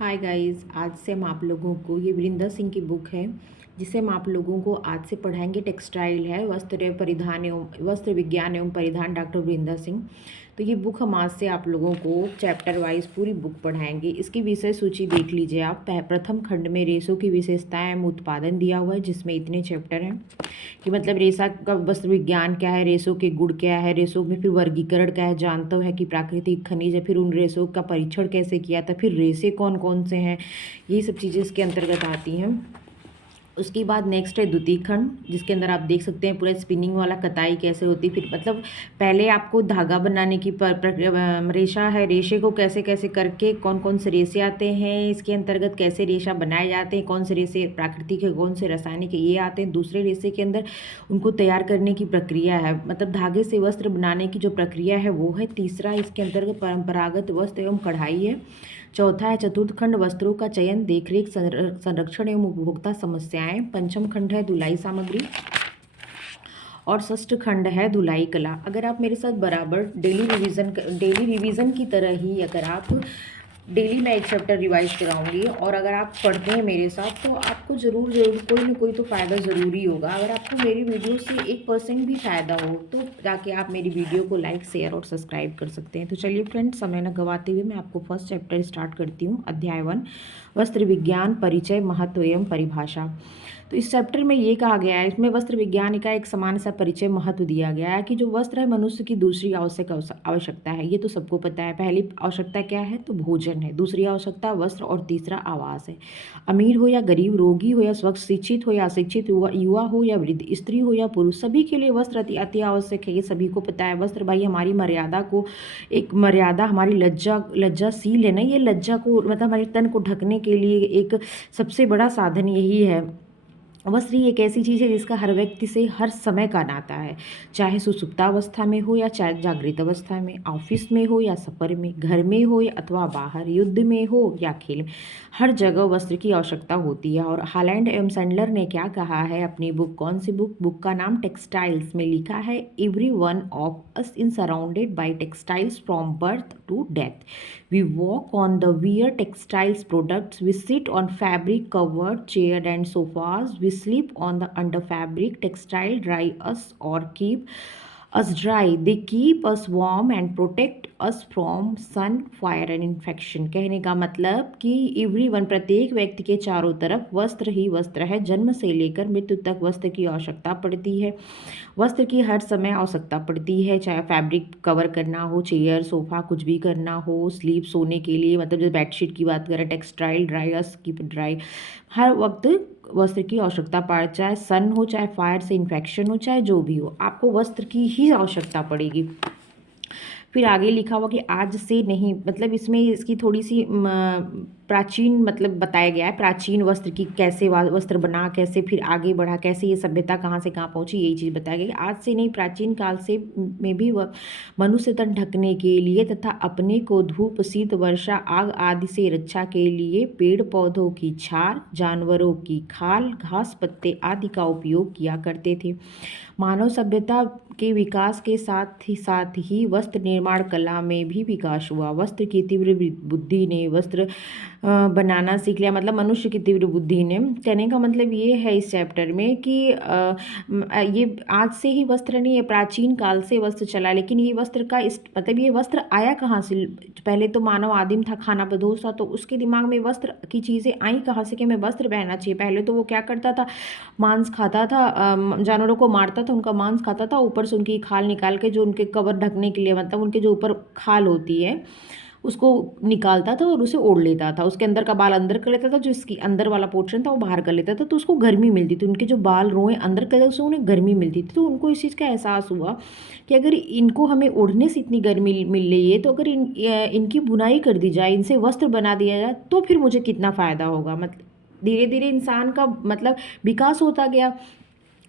Hi guys, आज से हम आप लोगों को ये वीरेंद्र सिंह की बुक है जिसे हम आप लोगों को आज से पढ़ाएंगे। टेक्सटाइल है, वस्त्र परिधान एवं वस्त्र विज्ञान एवं परिधान, डॉक्टर वीरेंद्र सिंह। तो ये बुक हम आज से आप लोगों को चैप्टर वाइज पूरी बुक पढ़ाएंगे। इसकी विषय सूची देख लीजिए आप। प्रथम खंड में रेशों की विशेषताएं एवं उत्पादन दिया हुआ है, जिसमें इतने चैप्टर हैं कि मतलब रेशा का वस्त्र विज्ञान क्या है, रेशों के गुण क्या है, रेशों में फिर वर्गीकरण क्या है, जानता है कि प्राकृतिक खनिज है, फिर उन रेशों का परीक्षण कैसे किया था, फिर रेशे कौन कौन से हैं, ये सब चीज़ें इसके अंतर्गत आती हैं। उसके बाद नेक्स्ट है द्वितीय खंड, जिसके अंदर आप देख सकते हैं पूरा स्पिनिंग वाला कताई कैसे होती है। फिर मतलब पहले आपको धागा बनाने की रेशा है, रेशे को कैसे कैसे करके कौन कौन से रेशे आते हैं, इसके अंतर्गत कैसे रेशा बनाए जाते हैं, कौन से रेशे प्राकृतिक है, कौन से रासायनिक है, ये आते हैं। दूसरे रेशे के अंदर उनको तैयार करने की प्रक्रिया है, मतलब धागे से वस्त्र बनाने की जो प्रक्रिया है वो है। तीसरा इसके अंतर्गत परंपरागत वस्त्र एवं कढ़ाई है। चौथा है चतुर्थ खंड वस्त्रों का चयन, देखरेख, संरक्षण एवं उपभोक्ता समस्याएं। पंचम खंड है धुलाई सामग्री और षष्ठ खंड है धुलाई कला। अगर आप मेरे साथ बराबर डेली रिवीजन की तरह ही अगर आप डेली मैं एक चैप्टर रिवाइज कराऊंगी और अगर आप पढ़ते हैं मेरे साथ तो आपको ज़रूर ज़रूर कोई ना कोई तो फ़ायदा ज़रूरी होगा। अगर आपको मेरी वीडियो से 1% भी फ़ायदा हो तो जाके आप मेरी वीडियो को लाइक, शेयर और सब्सक्राइब कर सकते हैं। तो चलिए फ्रेंड्स, समय न गवाते हुए मैं आपको फर्स्ट चैप्टर स्टार्ट करती हूँ। अध्याय 1, वस्त्र विज्ञान, परिचय, महत्व एवं परिभाषा। तो इस चैप्टर में ये कहा गया है, इसमें वस्त्र विज्ञान का एक समान सा परिचय, महत्व दिया गया है कि जो वस्त्र है मनुष्य की दूसरी आवश्यकता है। ये तो सबको पता है। पहली आवश्यकता क्या है तो भोजन है, दूसरी आवश्यकता वस्त्र और तीसरा आवास है। अमीर हो या गरीब, रोगी हो या स्वस्थ, शिक्षित हो या अशिक्षित, युवा हो या वृद्ध, स्त्री हो या पुरुष, सभी के लिए वस्त्र अति अति आवश्यक है। ये सभी को पता है। वस्त्र भाई हमारी मर्यादा को, एक मर्यादा, हमारी लज्जाशील है ना, ये लज्जा को मतलब हमारे तन को ढकने के लिए एक सबसे बड़ा साधन यही है। वस्त्र ही एक ऐसी चीज़ है जिसका हर व्यक्ति से हर समय का नाता है, चाहे सुसुप्तावस्था में हो या चाहे जागृत अवस्था में, ऑफिस में हो या सफ़र में, घर में हो या अथवा बाहर, युद्ध में हो या खेल में, हर जगह वस्त्र की आवश्यकता होती है। और हालैंड एवं सैंडलर ने क्या कहा है अपनी बुक, कौन सी बुक का नाम टेक्सटाइल्स में लिखा है, every one of us in surrounded by textiles from birth to death. We walk on the wear textiles products. We sit on fabric covered chair and sofas. We sleep on the under fabric textile dry us or keep us dry. They keep us warm and protect us from sun, fire and infection. कहने का मतलब कि everyone, प्रत्येक व्यक्ति के चारों तरफ वस्त्र ही वस्त्र है। जन्म से लेकर मृत्यु तक वस्त्र की आवश्यकता पड़ती है। वस्त्र की हर समय आवश्यकता पड़ती है, चाहे फैब्रिक कवर करना हो, चेयर, सोफ़ा, कुछ भी करना हो, स्लीप सोने के लिए, मतलब जैसे बेडशीट की बात करें, टेक्सटाइल ड्रायर्स की ड्राई, हर वक्त वस्त्र की आवश्यकता पड़, चाहे सन हो, चाहे फायर से इन्फेक्शन हो, चाहे जो भी हो, आपको वस्त्र की ही आवश्यकता पड़ेगी। फिर आगे लिखा हुआ कि आज से नहीं, मतलब इसमें इसकी थोड़ी सी प्राचीन मतलब बताया गया है, प्राचीन वस्त्र की कैसे वस्त्र बना, कैसे फिर आगे बढ़ा, कैसे ये सभ्यता कहाँ से कहाँ पहुँची, यही चीज़ बताया गया कि आज से नहीं, प्राचीन काल से में भी मनुष्य तन ढकने के लिए तथा अपने को धूप, शीत, वर्षा, आग आदि से रक्षा के लिए पेड़ पौधों की छाल, जानवरों की खाल, घास पत्ते आदि का उपयोग किया करते थे। मानव सभ्यता के विकास के साथ ही वस्त्र निर्माण कला में भी विकास हुआ। वस्त्र की तीव्र बुद्धि ने वस्त्र बनाना सीख लिया, मतलब मनुष्य की तीव्र बुद्धि ने। कहने का मतलब ये है इस चैप्टर में कि ये आज से ही वस्त्र नहीं है, प्राचीन काल से वस्त्र चला। लेकिन ये वस्त्र का मतलब ये वस्त्र आया कहाँ से? पहले तो मानव आदिम था, खाना बदोश था, तो उसके दिमाग में वस्त्र की चीज़ें आई कहाँ से कि हमें वस्त्र पहनना चाहिए। पहले तो वो क्या करता था, मांस खाता था, जानवरों को मारता था, उनका मांस खाता था, ऊपर से उनकी खाल निकाल के जो उनके कवर ढकने के लिए, मतलब उनके जो ऊपर खाल होती है उसको निकालता था और उसे ओढ़ लेता था। उसके अंदर का बाल अंदर कर लेता था, जो इसकी अंदर वाला पोर्शन था वो बाहर कर लेता था, तो उसको गर्मी मिलती थी। उनके जो बाल रोए अंदर कर लेते, उससे उन्हें गर्मी मिलती थी। तो उनको इस चीज़ का एहसास हुआ कि अगर इनको हमें ओढ़ने से इतनी गर्मी मिल रही है, तो अगर इनकी बुनाई कर दी जाए, इनसे वस्त्र बना दिया जाए, तो फिर मुझे कितना फ़ायदा होगा। मतलब धीरे धीरे इंसान का मतलब विकास होता गया।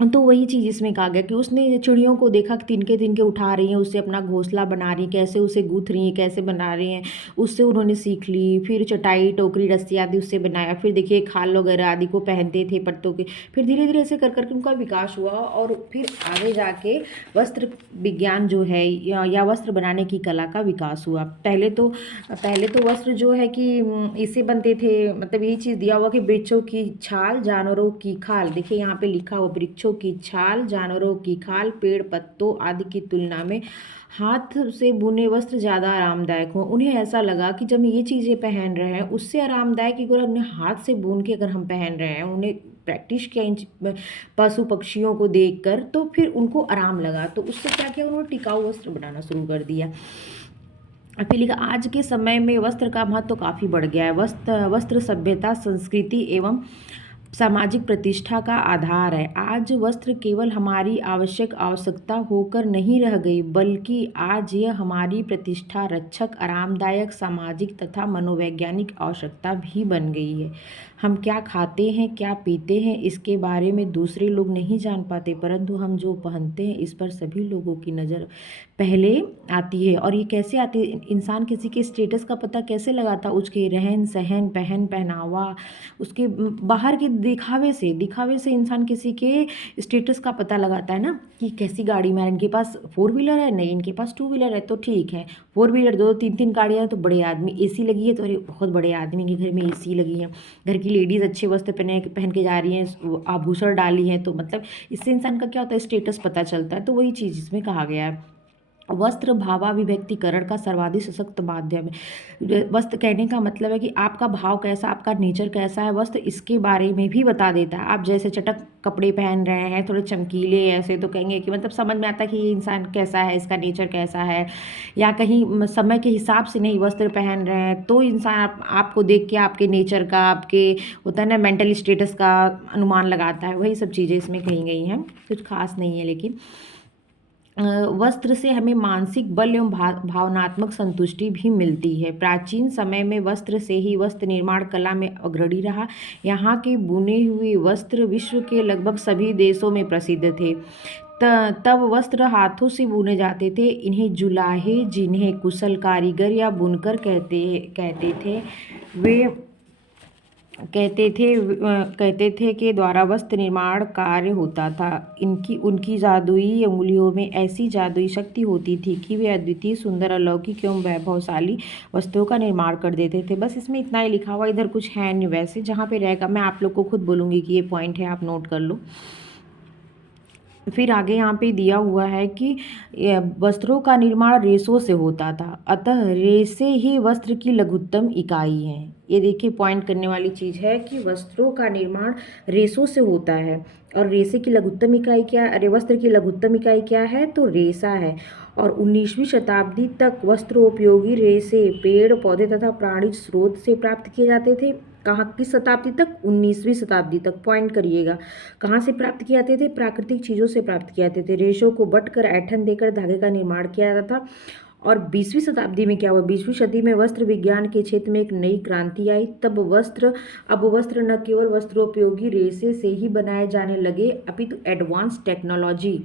तो वही चीज़ इसमें कहा गया कि उसने चिड़ियों को देखा कि तिनके तिनके उठा रही हैं, उससे अपना घोंसला बना रही हैं, कैसे उसे गूँथ रही हैं, कैसे बना रही हैं, उससे उन्होंने सीख ली। फिर चटाई, टोकरी, रस्सी आदि उससे बनाया। फिर देखिए खाल वगैरह आदि को पहनते थे पत्तों के। फिर धीरे-धीरे ऐसे कर के उनका विकास हुआ और फिर आगे जाके वस्त्र विज्ञान जो है या वस्त्र बनाने की कला का विकास हुआ। पहले तो वस्त्र जो है कि इससे बनते थे, मतलब यही चीज़ दिया हुआ कि वृक्षों की छाल, जानवरों की खाल। देखिए यहाँ पे लिखा हुआ वृक्षों की छाल, जानवरों की खाल, पेड़ पत्तों आदि की तुलना में हाथ से बुने वस्त्र ज़्यादा आरामदायक हों। उन्हें ऐसा लगा कि जब हम ये चीज़ें पहन रहे हैं उससे आरामदायक कि अगर उन्हें हाथ से बुन के अगर हम पहन रहे हैं, उन्हें प्रैक्टिस किया इन पशु पक्षियों को देखकर, तो फिर उनको आराम लगा। तो उससे क्या किया, उन्होंने टिकाऊ वस्त्र बनाना शुरू कर दिया। फिर लिखा आज के समय में वस्त्र का महत्व काफ़ी बढ़ गया है। वस्त्र सभ्यता, संस्कृति एवं सामाजिक प्रतिष्ठा का आधार है। आज वस्त्र केवल हमारी आवश्यकता होकर नहीं रह गई, बल्कि आज यह हमारी प्रतिष्ठा रक्षक, आरामदायक, सामाजिक तथा मनोवैज्ञानिक आवश्यकता भी बन गई है। हम क्या खाते हैं, क्या पीते हैं, इसके बारे में दूसरे लोग नहीं जान पाते, परंतु हम जो पहनते हैं इस पर सभी लोगों की नज़र पहले आती है। और ये कैसे आती है, इंसान किसी के स्टेटस का पता कैसे लगाता, उसके रहन सहन, पहनावा, उसके बाहर के दिखावे से इंसान किसी के स्टेटस का पता लगाता है ना, कि कैसी गाड़ी में है, इनके पास 4 व्हीलर है, नहीं इनके पास 2 व्हीलर है तो ठीक है। 4 व्हीलर, 2 3 गाड़ियाँ हैं तो बड़े आदमी, एसी लगी है तो अरे बहुत बड़े आदमी के घर में एसी लगी है। घर की लेडीज़ अच्छे वस्त्र पहन के जा रही हैं, आभूषण डाली हैं, तो मतलब इससे इंसान का क्या होता है, स्टेटस पता चलता है। तो वही चीज़ इसमें कहा गया है। वस्त्र भावाभिव्यक्तिकरण का सर्वाधिक सशक्त माध्यम है। वस्त्र कहने का मतलब है कि आपका भाव कैसा, आपका नेचर कैसा है, वस्त्र इसके बारे में भी बता देता है। आप जैसे चटक कपड़े पहन रहे हैं, थोड़े चमकीले ऐसे, तो कहेंगे कि मतलब समझ में आता है कि ये इंसान कैसा है, इसका नेचर कैसा है। या कहीं समय के हिसाब से नहीं वस्त्र पहन रहे हैं तो इंसान आपको देख के आपके नेचर का, आपके होता है ना मेंटल स्टेटस का अनुमान लगाता है। वही सब चीज़ें इसमें कही गई हैं, कुछ खास नहीं है। लेकिन वस्त्र से हमें मानसिक बल एवं भावनात्मक संतुष्टि भी मिलती है। प्राचीन समय में वस्त्र से ही वस्त्र निर्माण कला में अग्रणी रहा। यहाँ के बुने हुए वस्त्र विश्व के लगभग सभी देशों में प्रसिद्ध थे। तब वस्त्र हाथों से बुने जाते थे। इन्हें जुलाहे, जिन्हें कुशल कारीगर या बुनकर कहते थे, वे कहते थे के द्वारा वस्त्र निर्माण कार्य होता था। इनकी उनकी जादुई उंगलियों में ऐसी जादुई शक्ति होती थी कि वे अद्वितीय, सुंदर, अलौकिक एवं वैभवशाली वस्त्रों का निर्माण कर देते थे। बस इसमें इतना ही लिखा हुआ, इधर कुछ है नहीं वैसे। जहाँ पे रहेगा मैं आप लोग को खुद बोलूँगी कि ये पॉइंट है, आप नोट कर लो। फिर आगे यहाँ पे दिया हुआ है कि वस्त्रों का निर्माण रेशों से होता था, अतः रेशे ही वस्त्र की लघुत्तम इकाई है। ये देखिए पॉइंट करने वाली चीज़ है कि वस्त्रों का निर्माण रेशों से होता है। और रेशे की लघुत्तम इकाई क्या है, अरे वस्त्र की लघुत्तम इकाई क्या है, तो रेशा है। और 19वीं शताब्दी तक वस्त्रोपयोगी रेशे पेड़ पौधे तथा प्राणी स्रोत से प्राप्त किए जाते थे। कहाँ, किस शताब्दी तक, 19वीं शताब्दी तक। पॉइंट करिएगा, कहाँ से प्राप्त किए जाते थे, प्राकृतिक चीज़ों से प्राप्त किए जाते थे। रेशों को बटकर ऐठन देकर धागे का निर्माण किया जाता था। और 20वीं शताब्दी में क्या हुआ, 20वीं सदी में वस्त्र विज्ञान के क्षेत्र में एक नई क्रांति आई। अब वस्त्र न केवल वस्त्रोपयोगी रेशे से ही बनाए जाने लगे, अपितु एडवांस टेक्नोलॉजी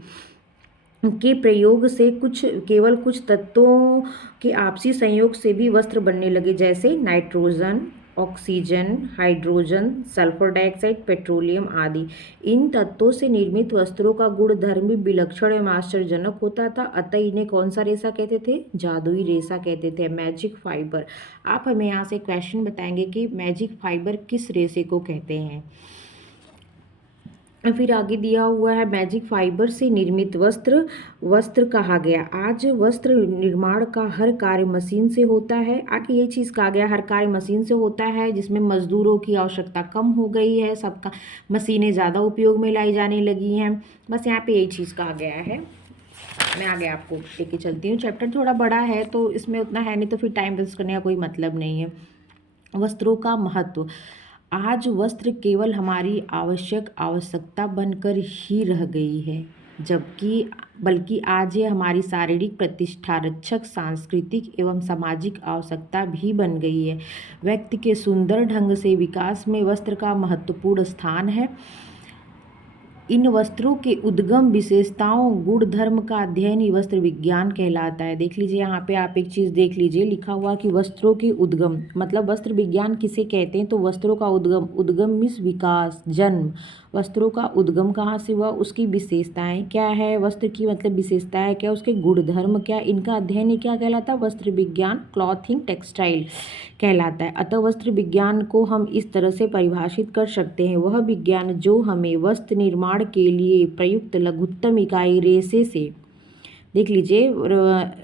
के प्रयोग से केवल कुछ तत्वों के आपसी संयोग से भी वस्त्र बनने लगे, जैसे nitrogen, oxygen, hydrogen, sulphur dioxide, petroleum आदि। इन तत्वों से निर्मित वस्त्रों का गुणधर्म भी विलक्षण एवं आश्चर्यजनक होता था, अतः इन्हें कौन सा रेशा कहते थे, जादुई रेशा कहते थे, मैजिक फाइबर। आप हमें यहाँ से क्वेश्चन बताएंगे कि मैजिक फाइबर किस रेशे को कहते हैं। फिर आगे दिया हुआ है मैजिक फाइबर से निर्मित वस्त्र कहा गया। आज वस्त्र निर्माण का हर कार्य मशीन से होता है। आगे ये चीज़ कहा गया, हर कार्य मशीन से होता है, जिसमें मजदूरों की आवश्यकता कम हो गई है, सबका मशीनें ज़्यादा उपयोग में लाई जाने लगी हैं। बस यहाँ पे यही चीज़ कहा गया है। मैं आगे आपको लेके चलती हूँ। चैप्टर थोड़ा बड़ा है तो इसमें उतना है नहीं, तो फिर टाइम वेस्ट करने का कोई मतलब नहीं है। वस्त्रों का महत्व। आज वस्त्र केवल हमारी आवश्यकता बनकर ही रह गई है, बल्कि आज ये हमारी शारीरिक प्रतिष्ठा रक्षक, सांस्कृतिक एवं सामाजिक आवश्यकता भी बन गई है। व्यक्ति के सुंदर ढंग से विकास में वस्त्र का महत्वपूर्ण स्थान है। इन वस्त्रों के उद्गम विशेषताओं गुण धर्म का अध्ययन ही वस्त्र विज्ञान कहलाता है। देख लीजिए यहाँ पे आप एक चीज़ देख लीजिए, लिखा हुआ कि वस्त्रों के उद्गम, मतलब वस्त्र विज्ञान किसे कहते हैं, तो वस्त्रों का उद्गम, उद्गम मीन्स विकास, जन्म। वस्त्रों का उद्गम कहाँ से हुआ, उसकी विशेषताएं क्या है, वस्त्र की मतलब विशेषताएं क्या, उसके गुण धर्म क्या, इनका अध्ययन ही क्या कहलाता है, वस्त्र विज्ञान, क्लॉथिंग टेक्सटाइल कहलाता है। अतः वस्त्र विज्ञान को हम इस तरह से परिभाषित कर सकते हैं, वह विज्ञान जो हमें वस्त्र निर्माण के लिए प्रयुक्त लघुत्तम इकाई रेशे से, देख लीजिए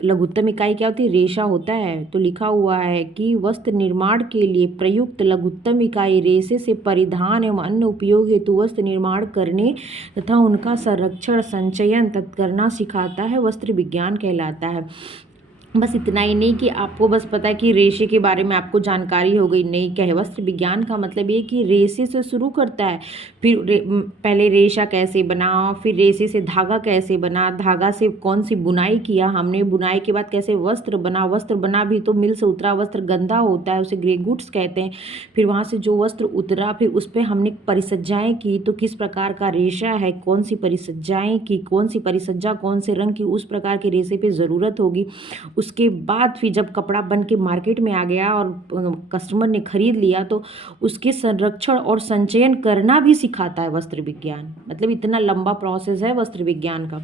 लघुत्तम इकाई क्या होती है, रेशा होता है। तो लिखा हुआ है कि वस्त्र निर्माण के लिए प्रयुक्त लघुत्तम इकाई रेशे से परिधान एवं अन्य उपयोग हेतु वस्त्र निर्माण करने तथा उनका संरक्षण संचयन तत् करना सिखाता है, वस्त्र विज्ञान कहलाता है। बस इतना ही नहीं कि आपको बस पता है कि रेशे के बारे में आपको जानकारी हो गई, नहीं, क्या है वस्त्र विज्ञान का मतलब ये कि रेशे से शुरू करता है, फिर पहले रेशा कैसे बना, फिर रेशे से धागा कैसे बना, धागा से कौन सी बुनाई किया हमने, बुनाई के बाद कैसे वस्त्र बना, वस्त्र बना भी तो मिल से उतरा वस्त्र गंदा होता है, उसे ग्रे गुड्स कहते हैं। फिर वहाँ से जो वस्त्र उतरा फिर उस पर हमने परिसज्जाएँ की, तो किस प्रकार का रेशा है, कौन सी परिसज्जाएँ की, कौन सी परिसज्जा कौन से रंग की, उस प्रकार के रेशे पे ज़रूरत होगी। उसके बाद फिर जब कपड़ा बन के मार्केट में आ गया और कस्टमर ने खरीद लिया, तो उसके संरक्षण और संचयन करना भी सिखाता है वस्त्र विज्ञान। मतलब इतना लंबा प्रोसेस है वस्त्र विज्ञान का।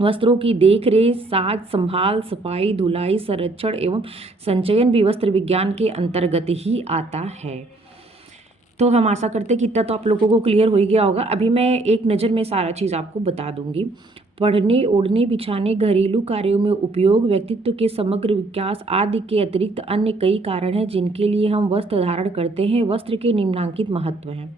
वस्त्रों की देख रेख, साज संभाल, सफाई, धुलाई, संरक्षण एवं संचयन भी वस्त्र विज्ञान के अंतर्गत ही आता है। तो हम आशा करते हैं कि इतना तो आप लोगों को क्लियर हो ही गया होगा। अभी मैं एक नज़र में सारा चीज़ आपको बता दूंगी। पढ़ने, ओढ़ने, बिछाने, घरेलू कार्यों में उपयोग, व्यक्तित्व के समग्र विकास आदि के अतिरिक्त अन्य कई कारण हैं जिनके लिए हम वस्त्र धारण करते हैं। वस्त्र के निम्नांकित महत्व हैं।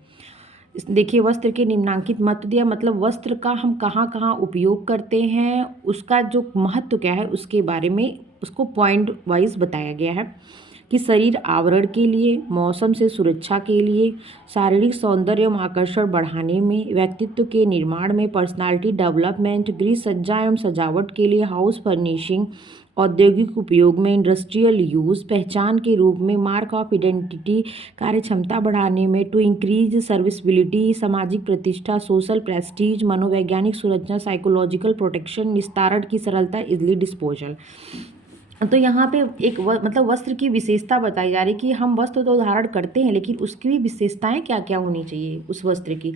देखिए वस्त्र के निम्नांकित महत्व दिया, मतलब वस्त्र का हम कहाँ कहाँ उपयोग करते हैं, उसका जो महत्व क्या है उसके बारे में उसको पॉइंट वाइज बताया गया है कि शरीर आवरण के लिए, मौसम से सुरक्षा के लिए, शारीरिक सौंदर्य एवं आकर्षण बढ़ाने में, व्यक्तित्व के निर्माण में, पर्सनालिटी डेवलपमेंट, गृह सज्जा एवं सजावट के लिए, हाउस फर्निशिंग, औद्योगिक उपयोग में, इंडस्ट्रियल यूज़, पहचान के रूप में, मार्क ऑफ आइडेंटिटी, कार्य क्षमता बढ़ाने में, टू इंक्रीज सर्विसबिलिटी, सामाजिक प्रतिष्ठा, सोशल प्रेस्टीज, मनोवैज्ञानिक सुरक्षा, साइकोलॉजिकल प्रोटेक्शन, निस्तारण की सरलता, इजली डिस्पोजल। तो यहाँ पे एक मतलब वस्त्र की विशेषता बताई जा रही है कि हम वस्त्र तो धारण करते हैं लेकिन उसकी भी विशेषताएं क्या क्या होनी चाहिए उस वस्त्र की।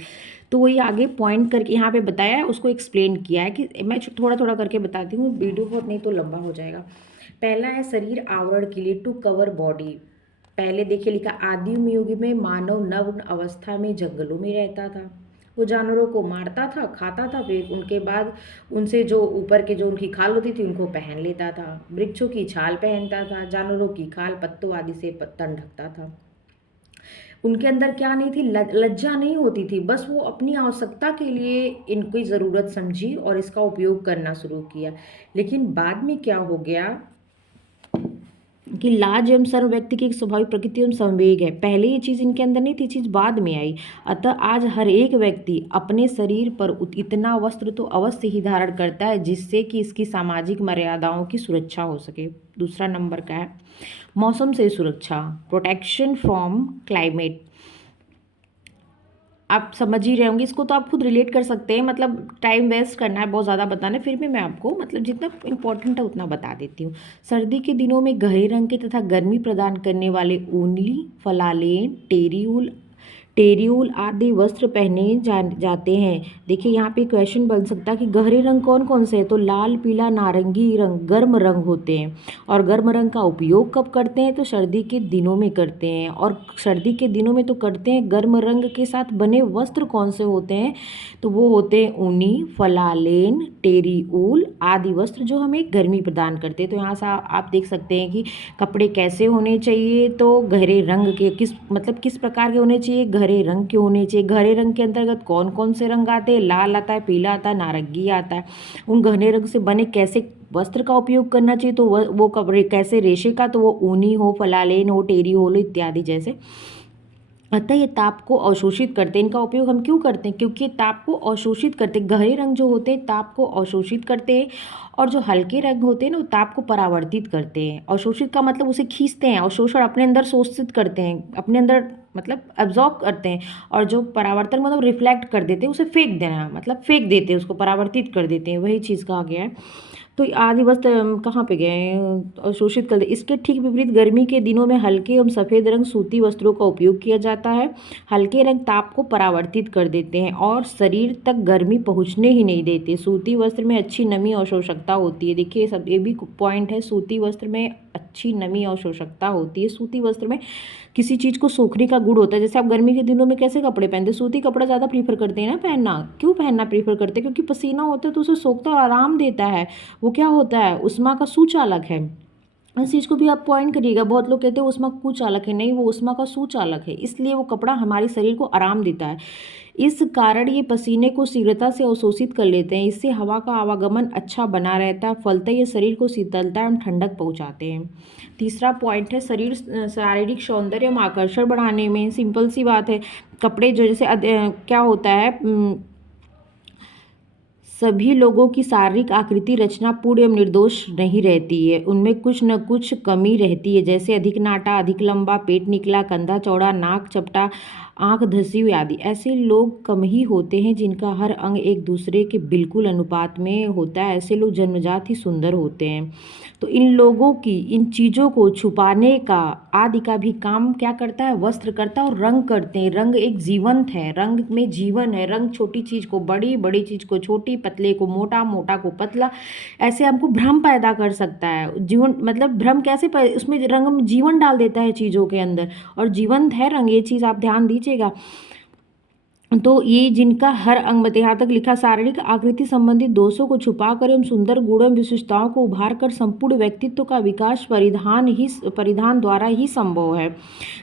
तो वही आगे पॉइंट करके यहाँ पे बताया है, उसको एक्सप्लेन किया है कि मैं थोड़ा थोड़ा करके बताती हूँ, वीडियो बहुत नहीं तो लंबा हो जाएगा। पहला है शरीर आवरण के लिए, टू कवर बॉडी। पहले देखिए लिखा, आदिम युग में मानव नग्न अवस्था में जंगलों में रहता था, वो जानवरों को मारता था, खाता था, फिर उनके बाद उनसे जो ऊपर के जो उनकी खाल होती थी उनको पहन लेता था। वृक्षों की छाल पहनता था, जानवरों की खाल, पत्तों आदि से तन ढकता था। उनके अंदर क्या नहीं थी, लज्जा नहीं होती थी, बस वो अपनी आवश्यकता के लिए इनकी ज़रूरत समझी और इसका उपयोग करना शुरू किया। लेकिन बाद में क्या हो गया कि लाज एवं सर्व व्यक्ति की एक स्वाभाविक प्रकृति एवं संवेग है। पहले ये चीज़ इनके अंदर नहीं थी, चीज़ बाद में आई। अतः आज हर एक व्यक्ति अपने शरीर पर इतना वस्त्र तो अवश्य ही धारण करता है जिससे कि इसकी सामाजिक मर्यादाओं की सुरक्षा हो सके। दूसरा नंबर का है मौसम से सुरक्षा, प्रोटेक्शन फ्रॉम क्लाइमेट। आप समझ ही रहे होंगे, इसको तो आप खुद रिलेट कर सकते हैं, मतलब टाइम वेस्ट करना है बहुत ज़्यादा बताने, फिर भी मैं आपको मतलब जितना इम्पोर्टेंट है उतना बता देती हूँ। सर्दी के दिनों में गहरे रंग के तथा गर्मी प्रदान करने वाले ऊनी, फलालेन, टेरियूल आदि वस्त्र पहने जाते हैं। देखिए यहाँ पे क्वेश्चन बन सकता है कि गहरे रंग कौन कौन से हैं, तो लाल, पीला, नारंगी रंग गर्म रंग होते हैं। और गर्म रंग का उपयोग कब करते हैं, तो सर्दी के दिनों में करते हैं। और सर्दी के दिनों में तो करते हैं। गर्म रंग के साथ बने वस्त्र कौन से होते हैं, तो वो होते हैं ऊनी, फलालेन, टेरियूल आदि वस्त्र जो हमें गर्मी प्रदान करते हैं। तो यहाँ से आप देख सकते हैं कि कपड़े कैसे होने चाहिए, तो गहरे रंग के, किस प्रकार के होने चाहिए, गहरे रंग के होने चाहिए। गहरे रंग के अंतर्गत कौन कौन से रंग आते हैं, लाल आता है, पीला आता है, नारंगी आता है। उन गहरे रंग से बने कैसे वस्त्र का उपयोग करना चाहिए, तो वो कपड़े कैसे, रेशे का, तो वो ऊनी हो, फलालेन हो, टेरी हो इत्यादि जैसे अतः ये ताप को अवशोषित करते हैं। इनका उपयोग हम क्यों करते हैं? क्योंकि ये ताप को अवशोषित करते हैं। गहरे रंग जो होते हैं ताप को अवशोषित करते हैं, और जो हल्के रंग होते हैं ना वो ताप को परावर्तित करते हैं। अवशोषित का मतलब उसे खींचते हैं, अवशोषण अपने अंदर शोषित करते हैं, अपने अंदर मतलब एब्जॉर्ब करते हैं। और जो परावर्तन मतलब रिफ्लेक्ट कर देते हैं, उसे फेंक देना, मतलब फेंक देते हैं, उसको परावर्तित कर देते हैं, वही चीज़ कहा गया है। तो आदि वस्त्र कहाँ पे गए? अवशोषित कर दे। इसके ठीक विपरीत गर्मी के दिनों में हल्के एवं सफ़ेद रंग सूती वस्त्रों का उपयोग किया जाता है। हल्के रंग ताप को परावर्तित कर देते हैं और शरीर तक गर्मी पहुंचने ही नहीं देते। सूती वस्त्र में अच्छी नमी अवशोषकता होती है। देखिए सब ये भी पॉइंट है, सूती वस्त्र में अच्छी नमी अवशोषकता होती है। सूती वस्त्र में किसी चीज़ को सोखने का गुण होता है। जैसे आप गर्मी के दिनों में कैसे कपड़े पहनते हैं? सूती कपड़ा ज़्यादा प्रीफर करते हैं ना पहनना। क्यों पहनना प्रीफर करते हैं? क्योंकि पसीना होता है तो उसे सोखता और आराम देता है। वो क्या होता है? ऊष्मा का सुचालक है। इस चीज़ को भी आप पॉइंट करिएगा। बहुत लोग कहते हैं ऊष्मा कुचालक है, नहीं, वो ऊष्मा का सुचालक है। इसलिए वो कपड़ा हमारे शरीर को आराम देता है। इस कारण ये पसीने को शीघ्रता से अवशोषित कर लेते हैं। इससे हवा का आवागमन अच्छा बना रहता है। फलतः ये शरीर को शीतलता एवं ठंडक पहुंचाते हैं। तीसरा पॉइंट है शारीरिक सौंदर्य एवं आकर्षण बढ़ाने में। सिंपल सी बात है, कपड़े जो जैसे क्या होता है, सभी लोगों की शारीरिक आकृति रचना पूर्ण एवं निर्दोष नहीं रहती है। उनमें कुछ न कुछ कमी रहती है, जैसे अधिक नाटा, अधिक लंबा, पेट निकला, कंधा चौड़ा, नाक चपटा, आंख धसी हुई आदि। ऐसे लोग कम ही होते हैं जिनका हर अंग एक दूसरे के बिल्कुल अनुपात में होता है। ऐसे लोग जन्मजात ही सुंदर होते हैं। तो इन लोगों की इन चीज़ों को छुपाने का आदि का भी काम क्या करता है? वस्त्र करता है। और रंग करते हैं। रंग एक जीवंत है, रंग में जीवन है। रंग छोटी चीज़ को बड़ी, बड़ी चीज़ को छोटी, पतले को मोटा, मोटा को पतला, ऐसे हमको भ्रम पैदा कर सकता है। जीवन मतलब भ्रम कैसे उसमें रंग में जीवन डाल देता है चीज़ों के अंदर, और जीवंत है रंग, ये चीज़ आप ध्यान दीजिएगा। तो ये जिनका हर अंग में, यहाँ तक लिखा, शारीरिक आकृति संबंधित दोषों को छुपाकर एवं सुंदर गुणों विशिष्टताओं को उभार कर संपूर्ण व्यक्तित्व का विकास परिधान द्वारा ही संभव है।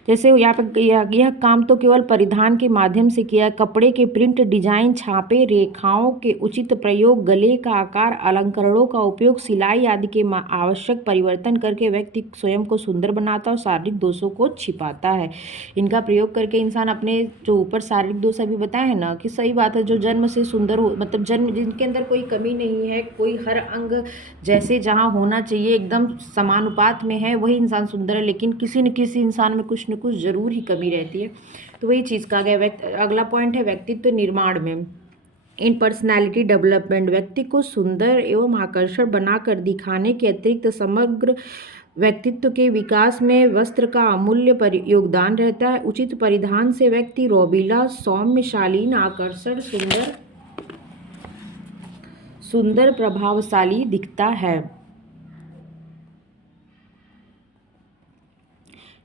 जैसे यहाँ पर यह काम तो केवल परिधान के माध्यम से किया। कपड़े के प्रिंट, डिजाइन, छापे, रेखाओं के उचित प्रयोग, गले का आकार, अलंकरणों का उपयोग, सिलाई आदि के आवश्यक परिवर्तन करके व्यक्ति स्वयं को सुंदर बनाता है और शारीरिक दोषों को छिपाता है। इनका प्रयोग करके इंसान अपने जो ऊपर शारीरिक दोष अभी बताए हैं ना, कि सही बात है, जो जन्म से सुंदर हो, मतलब जन्म जिनके अंदर कोई कमी नहीं है, कोई हर अंग जैसे जहाँ होना चाहिए एकदम समानुपात में है, वही इंसान सुंदर है। लेकिन किसी न किसी इंसान में कुछ न कुछ जरूर ही कमी रहती है। तो वही चीज़ कहा गया। अगला पॉइंट है व्यक्तित्व निर्माण में। इन पर्सनैलिटी डेवलपमेंट, व्यक्ति को सुंदर एवं आकर्षक बनाकर दिखाने के अतिरिक्त समग्र व्यक्तित्व के विकास में वस्त्र का अमूल्य योगदान रहता है। उचित परिधान से व्यक्ति रोबीला, सौम्य, शालीन, आकर्षण, सुंदर, प्रभावशाली दिखता है।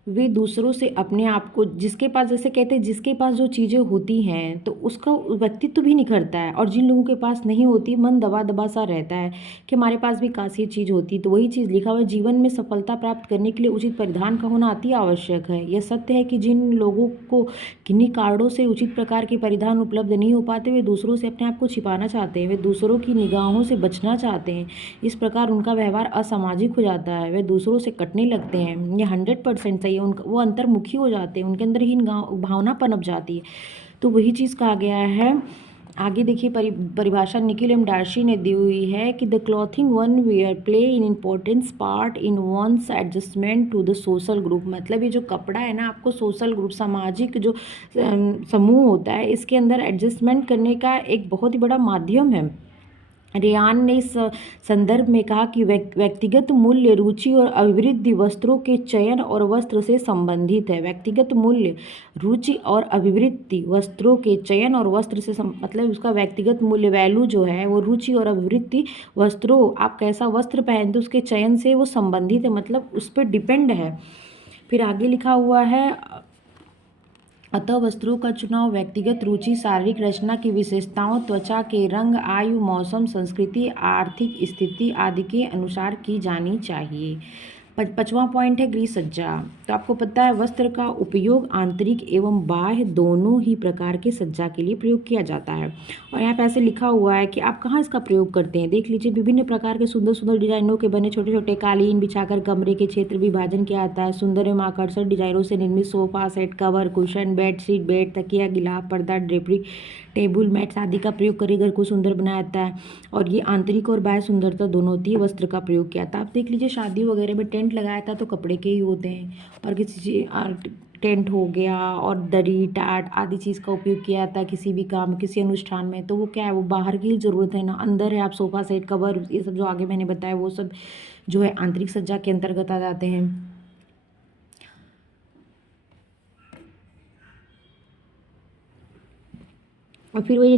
वे दूसरों से अपने आप को, जिसके पास, जैसे कहते हैं जिसके पास जो चीज़ें होती हैं तो उसका व्यक्तित्व भी निखरता है, और जिन लोगों के पास नहीं होती मन दबा दबा सा रहता है कि हमारे पास भी काश ये चीज़ होती। तो वही चीज़ लिखा हुआ है, जीवन में सफलता प्राप्त करने के लिए उचित परिधान का होना अति आवश्यक है। यह सत्य है कि जिन लोगों को किन्हीं कारणों से उचित प्रकार के परिधान उपलब्ध नहीं हो पाते, वे दूसरों से अपने आप को छिपाना चाहते हैं, वे दूसरों की निगाहों से बचना चाहते हैं। इस प्रकार उनका व्यवहार असामाजिक हो जाता है, वे दूसरों से कटने लगते हैं। यह 100% सही है। उनका वो अंतर्मुखी हो जाते हैं, उनके अंदर ही भावना पनप जाती है। तो वही चीज़ कहा गया है। आगे देखिए, परिभाषा निखिल एम डार्सी ने दी हुई है कि the clothing one wear play in importance part in one's adjustment to the social group. मतलब ये जो कपड़ा है ना, आपको सोशल ग्रुप, सामाजिक जो समूह होता है, इसके अंदर एडजस्टमेंट करने का एक बहुत ही बड़ा माध्यम है। रियान ने इस संदर्भ में कहा कि व्यक्तिगत मूल्य, रुचि और अभिवृद्धि वस्त्रों के चयन और वस्त्र से संबंधित है। व्यक्तिगत मूल्य, रुचि और अभिवृद्धि वस्त्रों के चयन और वस्त्र से मतलब उसका व्यक्तिगत मूल्य, वैल्यू जो है वो रुचि और अभिवृद्धि वस्त्रों, आप कैसा वस्त्र पहनते उसके चयन से वो संबंधित है, मतलब उस पर डिपेंड है। फिर आगे लिखा हुआ है, अतः वस्त्रों का चुनाव व्यक्तिगत रुचि, शारीरिक रचना की विशेषताओं, त्वचा के रंग, आयु, मौसम, संस्कृति, आर्थिक स्थिति आदि के अनुसार की जानी चाहिए। पाँचवां पॉइंट है गृह सज्जा। तो आपको पता है वस्त्र का उपयोग आंतरिक एवं बाह्य दोनों ही प्रकार के सज्जा के लिए प्रयोग किया जाता है। और यहाँ पे ऐसे लिखा हुआ है कि आप कहाँ इसका प्रयोग करते हैं। देख लीजिए, विभिन्न प्रकार के सुंदर सुंदर डिजाइनों के बने छोटे छोटे कालीन बिछाकर कमरे के क्षेत्र विभाजन किया जाता है। सुंदर एवं आकर्षक डिजाइनों से निर्मित sofa set, cover, cushion, bedsheet, bed, तकिया, गिलाफ, पर्दा, ड्रेपरी, टेबल मैट्स आदि का प्रयोग कर घर को सुंदर बनाया जाता है। और ये आंतरिक और बाह्य सुंदरता दोनों होती है, वस्त्र का प्रयोग किया था। आप देख लीजिए, शादी वगैरह में टेंट लगाया था तो कपड़े के ही होते हैं, और किसी चीज टेंट हो गया और दरी टाट आदि चीज़ का उपयोग किया जाता है किसी भी काम किसी अनुष्ठान में, तो वो क्या है, वो बाहर की ही ज़रूरत है ना। अंदर है आप सोफ़ा सेट, कवर, ये सब जो आगे मैंने बताया वो सब जो है आंतरिक सज्जा के अंतर्गत आ जाते हैं। और फिर वो ये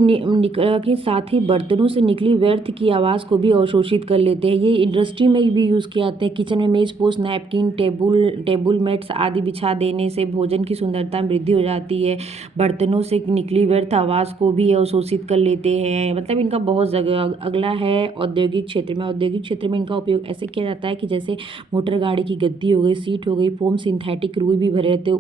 के साथ ही बर्तनों से निकली व्यर्थ की आवाज़ को भी अवशोषित कर लेते हैं। ये इंडस्ट्री में भी यूज़ किए जाते हैं। किचन में मेज पोस्ट, नैपकिन, टेबल मैट्स आदि बिछा देने से भोजन की सुंदरता में वृद्धि हो जाती है। बर्तनों से निकली व्यर्थ आवाज़ को भी अवशोषित कर लेते हैं। मतलब इनका बहुत जगह। अगला है औद्योगिक क्षेत्र में। औद्योगिक क्षेत्र में इनका उपयोग ऐसे किया जाता है कि जैसे मोटर गाड़ी की गद्दी हो गई, सीट हो गई, फोम, सिंथेटिक रुई भी भरे रहते हैं।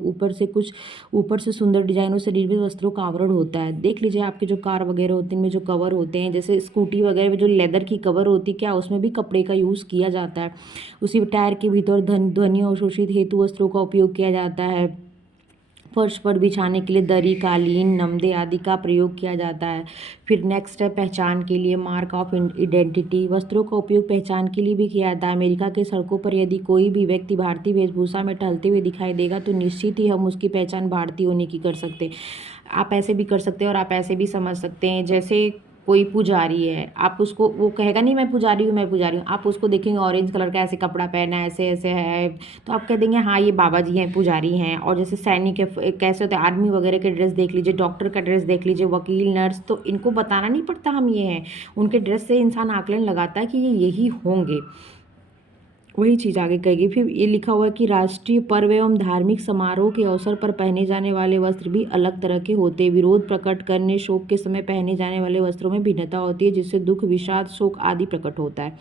ऊपर से सुंदर डिजाइनों से निर्मित वस्त्रों का आवरण होता है। देख लीजिए, आपके जो कार वगैरह होते हैं इनमें जो कवर होते हैं, जैसे स्कूटी वगैरह में जो लेदर की कवर होती है, क्या उसमें भी कपड़े का यूज़ किया जाता है। उसी टायर के भीतर ध्वनि अवशोषित हेतु वस्त्रों का उपयोग किया जाता है। फर्श पर बिछाने के लिए दरी, कालीन, नमदे आदि का प्रयोग किया जाता है। फिर नेक्स्ट है पहचान के लिए, मार्क ऑफ आइडेंटिटी। वस्त्रों का उपयोग पहचान के लिए भी किया जाता है। अमेरिका के सड़कों पर यदि कोई भी व्यक्ति भारतीय वेशभूषा में टहलते हुए दिखाई देगा तो निश्चित ही हम उसकी पहचान भारतीय होने की कर सकते हैं। आप ऐसे भी कर सकते हैं और आप ऐसे भी समझ सकते हैं, जैसे कोई पुजारी है, आप उसको, वो कहेगा नहीं मैं पुजारी हूँ मैं पुजारी हूँ, आप उसको देखेंगे ऑरेंज कलर का ऐसे कपड़ा पहना है, ऐसे ऐसे है, तो आप कह देंगे हाँ ये बाबा जी हैं, पुजारी हैं। और जैसे सैनिक है, कैसे होते हैं, आर्मी वगैरह के ड्रेस देख लीजिए, डॉक्टर का ड्रेस देख लीजिए, वकील, नर्स, तो इनको बताना नहीं पड़ता हम ये हैं, उनके ड्रेस से इंसान आकलन लगाता है कि ये यही होंगे। वही चीज़ आगे कहेगी। फिर ये लिखा हुआ है कि राष्ट्रीय पर्व एवं धार्मिक समारोह के अवसर पर पहने जाने वाले वस्त्र भी अलग तरह के होते हैं। विरोध प्रकट करने, शोक के समय पहने जाने वाले वस्त्रों में भिन्नता होती है, जिससे दुख, विषाद, शोक आदि प्रकट होता है।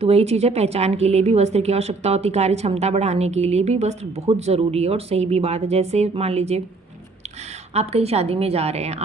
तो वही चीज़ है, पहचान के लिए भी वस्त्र की आवश्यकता होती है, कार्य क्षमता बढ़ाने के लिए भी वस्त्र बहुत ज़रूरी है। और सही भी बात है। जैसे मान लीजिए आप कहीं शादी में जा रहे हैं,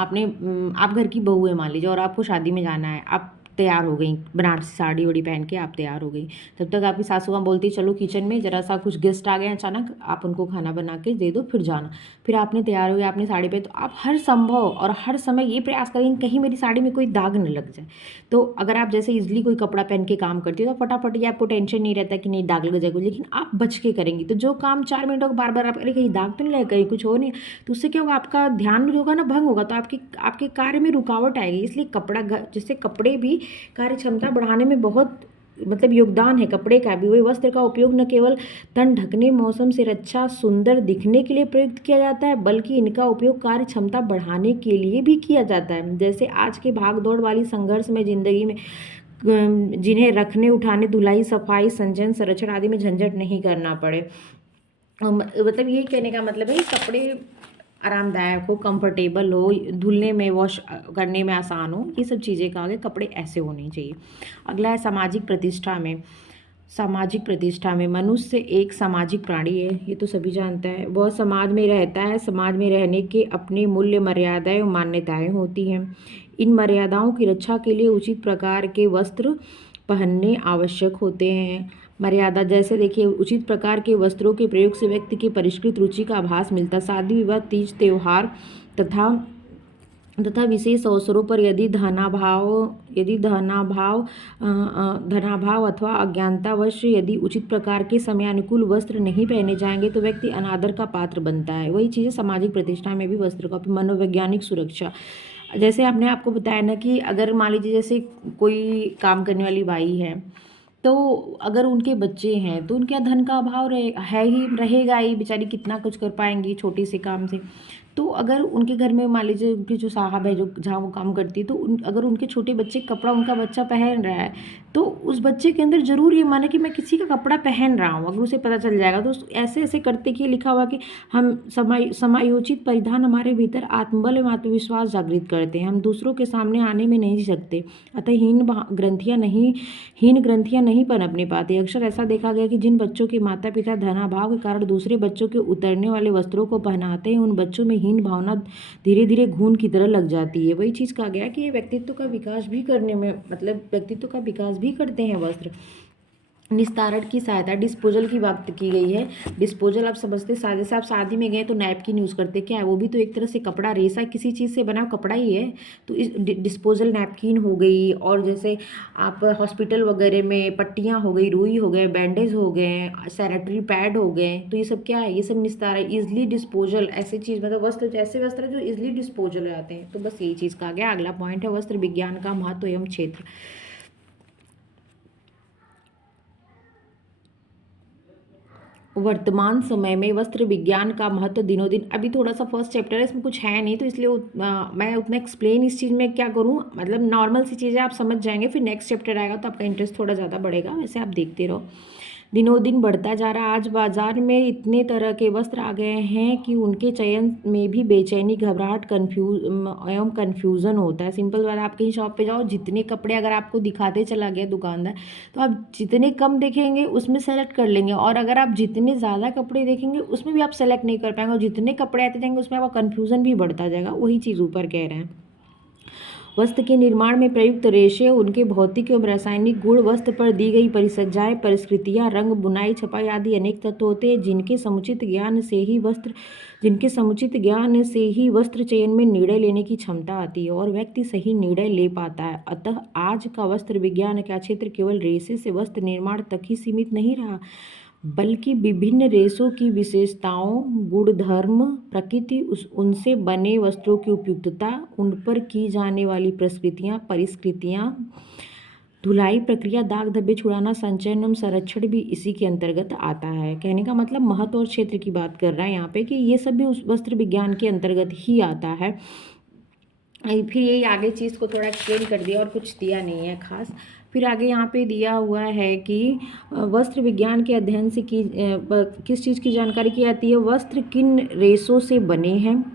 आप घर की बहू है मान लीजिए, और आपको शादी में जाना है, आप तैयार हो गई, बनारसी साड़ी वाड़ी पहन के आप तैयार हो गई। तब तक आपकी सासू माँ बोलती चलो किचन में ज़रा सा कुछ गेस्ट आ गए अचानक, आप उनको खाना बना के दे दो फिर जाना। फिर आपने तैयार हो गए, आपने साड़ी पे, तो आप हर संभव और हर समय ये प्रयास करेंगे कहीं मेरी साड़ी में कोई दाग न लग जाए। तो अगर आप जैसे इजली कोई कपड़ा पहन के काम करती हो तो फटाफट ये आपको टेंशन नहीं रहता कि नहीं दाग लग जाएगा, लेकिन आप बच के करेंगी तो जो काम 4 मिनटों को बार बार आप, अरे कहीं दाग तो नहीं लगेगा, कहीं कुछ हो नहीं, तो उससे क्या होगा, आपका ध्यान जो होगा ना भंग होगा, तो आपके कार्य में रुकावट आएगी। इसलिए जैसे कपड़े भी कार्य क्षमता बढ़ाने में बहुत मतलब योगदान है कपड़े का भी। वही वस्त्र का उपयोग न केवल तन ढकने, मौसम से रक्षा, सुंदर दिखने के लिए प्रयुक्त किया जाता है, बल्कि इनका उपयोग कार्य क्षमता बढ़ाने के लिए भी किया जाता है। जैसे आज के भाग दौड़ वाली संघर्ष में जिंदगी में जिन्हें रखने, उठाने, धुलाई, सफाई, संचयन, संरक्षण आदि में झंझट नहीं करना पड़े। मतलब यही कहने का मतलब है कि कपड़े आरामदायक हो, कंफर्टेबल हो, धुलने में, वॉश करने में आसान हो, ये सब चीज़ें का आगे कपड़े ऐसे होने चाहिए। अगला है सामाजिक प्रतिष्ठा में। सामाजिक प्रतिष्ठा में मनुष्य एक सामाजिक प्राणी है, ये तो सभी जानता है। वह समाज में रहता है। समाज में रहने के अपने मूल्य, मर्यादाएं और मान्यताएं होती हैं। इन मर्यादाओं की रक्षा के लिए उचित प्रकार के वस्त्र पहनने आवश्यक होते हैं। मर्यादा जैसे देखिए, उचित प्रकार के वस्त्रों के प्रयोग से व्यक्ति की परिष्कृत रुचि का आभास मिलता है। शादी विवाह, तीज त्योहार तथा विशेष अवसरों पर धनाभाव अथवा अज्ञानतावश यदि उचित प्रकार के समयानुकूल वस्त्र नहीं पहने जाएंगे तो व्यक्ति अनादर का पात्र बनता है। वही चीज़ सामाजिक प्रतिष्ठा में भी वस्त्र का। मनोवैज्ञानिक सुरक्षा, जैसे आपने आपको बताया ना कि अगर मान लीजिए जैसे कोई काम करने वाली बाई है, तो अगर उनके बच्चे हैं तो उनके यहाँ धन का अभाव है ही, रहेगा ही, बेचारी कितना कुछ कर पाएंगी छोटी से काम से। तो अगर उनके घर में मान लीजिए उनकी जो साहब है जो जहाँ वो काम करती है, तो अगर उनके छोटे बच्चे कपड़ा उनका बच्चा पहन रहा है, तो उस बच्चे के अंदर ज़रूर ये माने कि मैं किसी का कपड़ा पहन रहा हूँ, अगर उसे पता चल जाएगा तो ऐसे ऐसे करते कि लिखा हुआ कि हम समायोचित परिधान हमारे भीतर आत्मबल एवं आत्मविश्वास जागृत करते हैं, हम दूसरों के सामने आने में नहीं सकते, अतः हीन ग्रंथियाँ नहीं पनपने पाती। अक्सर ऐसा देखा गया कि जिन बच्चों के माता पिता धनाभाव के कारण दूसरे बच्चों के उतरने वाले वस्त्रों को पहनाते हैं, उन बच्चों में हीन भावना धीरे धीरे घून की तरह लग जाती है। वही चीज़ कहा गया कि ये व्यक्तित्व का विकास भी करने में, मतलब व्यक्तित्व का विकास भी करते हैं वस्त्र। निस्तारण की सहायता, डिस्पोजल की बात की गई है। डिस्पोजल आप समझते, जैसे आप शादी में गए तो नैपकिन यूज़ करते, क्या है वो भी तो एक तरह से कपड़ा, रेशा किसी चीज़ से बना कपड़ा ही है, तो इस डिस्पोजल नैपकिन हो गई। और जैसे आप हॉस्पिटल वगैरह में पट्टियाँ हो गई, रुई हो गए, बैंडेज हो गए, सैनिटरी पैड हो गए, तो ये सब क्या है, ये सब निस्तारण, ईजिली डिस्पोजल, ऐसी चीज़, मतलब वस्त्र, ऐसे वस्त्र जो ईजिली डिस्पोजल हो जाते हैं। तो बस यही चीज़ कहा गया। अगला पॉइंट है वस्त्र विज्ञान का महत्व एवं क्षेत्र। वर्तमान समय में वस्त्र विज्ञान का महत्व दिनों दिन, अभी थोड़ा सा फर्स्ट चैप्टर है, इसमें कुछ है नहीं, तो इसलिए मैं उतना एक्सप्लेन इस चीज़ में क्या करूँ, मतलब नॉर्मल सी चीज़ें आप समझ जाएंगे, फिर नेक्स्ट चैप्टर आएगा तो आपका इंटरेस्ट थोड़ा ज़्यादा बढ़ेगा, वैसे आप देखते रहो। दिनों दिन बढ़ता जा रहा, आज बाजार में इतने तरह के वस्त्र आ गए हैं कि उनके चयन में भी बेचैनी, घबराहट, एवं कन्फ्यूज़न होता है। सिंपल बात, आप कहीं शॉप पे जाओ, जितने कपड़े अगर आपको दिखाते चला गया दुकानदार, तो आप जितने कम देखेंगे उसमें सेलेक्ट कर लेंगे, और अगर आप जितने ज़्यादा कपड़े देखेंगे उसमें भी आप सेलेक्ट नहीं कर पाएंगे, और जितने कपड़े आते जाएंगे उसमें आपका कन्फ्यूज़न भी बढ़ता जाएगा। वही चीज़ ऊपर कह रहे हैं। वस्त्र के निर्माण में प्रयुक्त रेशे, उनके भौतिक एवं रासायनिक गुण, वस्त्र पर दी गई परिसज्जाएं, परिस्कृतियां, रंग, बुनाई, छपाई आदि अनेक तत्व होते हैं जिनके समुचित ज्ञान से ही वस्त्र चयन में निर्णय लेने की क्षमता आती है और व्यक्ति सही निर्णय ले पाता है। अतः आज का वस्त्र विज्ञान का क्षेत्र केवल रेशे से वस्त्र निर्माण तक ही सीमित नहीं रहा, बल्कि विभिन्न रेशों की विशेषताओं, गुणधर्म, प्रकृति, उनसे बने वस्त्रों की उपयुक्तता, उन पर की जाने वाली परिस्कृतियाँ, धुलाई प्रक्रिया, दाग धब्बे छुड़ाना, संचयन एवं संरक्षण भी इसी के अंतर्गत आता है। कहने का मतलब महत्व और क्षेत्र की बात कर रहा है यहाँ पे, कि ये सब भी उस वस्त्र विज्ञान के अंतर्गत ही आता है। फिर यही आगे चीज़ को थोड़ा एक्सप्लेन कर दिया और कुछ दिया नहीं है खास। फिर आगे यहाँ पे दिया हुआ है कि वस्त्र विज्ञान के अध्ययन से किस चीज़ की जानकारी की जाती है, वस्त्र किन रेशों से बने हैं